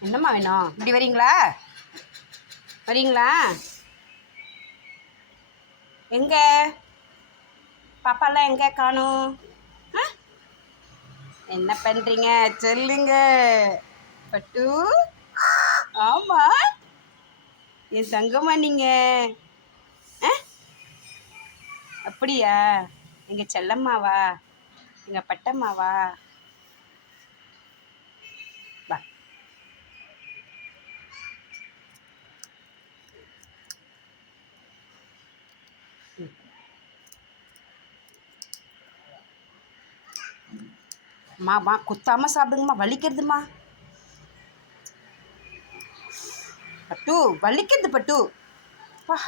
என்னம்மா வேணும்? இப்படி வரீங்களா? வரீங்களா? எங்க? பாப்பாலாம் எங்க காணும்? ஆ? என்ன பண்ணுறீங்க சொல்லுங்க. பட்டு? ஆமா. என் தங்கம்மா நீங்க. ஆ? அப்படியா? எங்கள் செல்லம்மாவா? எங்கள் பட்டம்மாவா? மாமா குத்தாம சாப்பிடுங்கம்மா வலிக்கிறதுமா? பட்டு வலிக்கிறது பட்டு. வா.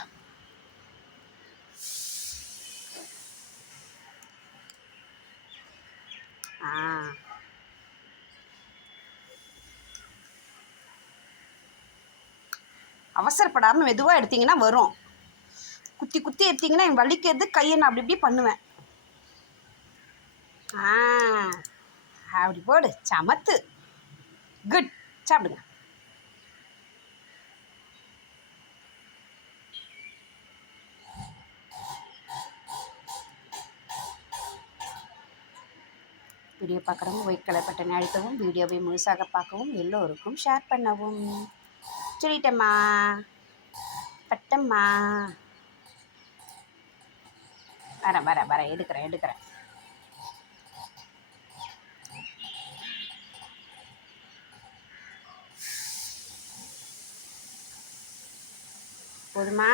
அவசரப்படாமல் மெதுவாக எடுத்தீங்கன்னா வரும். குத்தி குத்தி எடுத்தீங்கன்னா என் வலிக்கிறது கையை நான் அப்படி இப்படி பண்ணுவேன். ஆ அப்படி போடு. சமத்து. குட் சாப்பிடுங்க. வீடியோ பார்க்குறவங்க ஒயிட் கலர் பட்டனை அழுத்தவும் வீடியோவை முழுசாக பார்க்கவும் எல்லோருக்கும் ஷேர் பண்ணவும். சொல்லிட்டம்மா. பட்டம்மா. வரேன் வரேன் வரேன் எடுக்கிறேன் எடுக்கிறேன். போதுமா?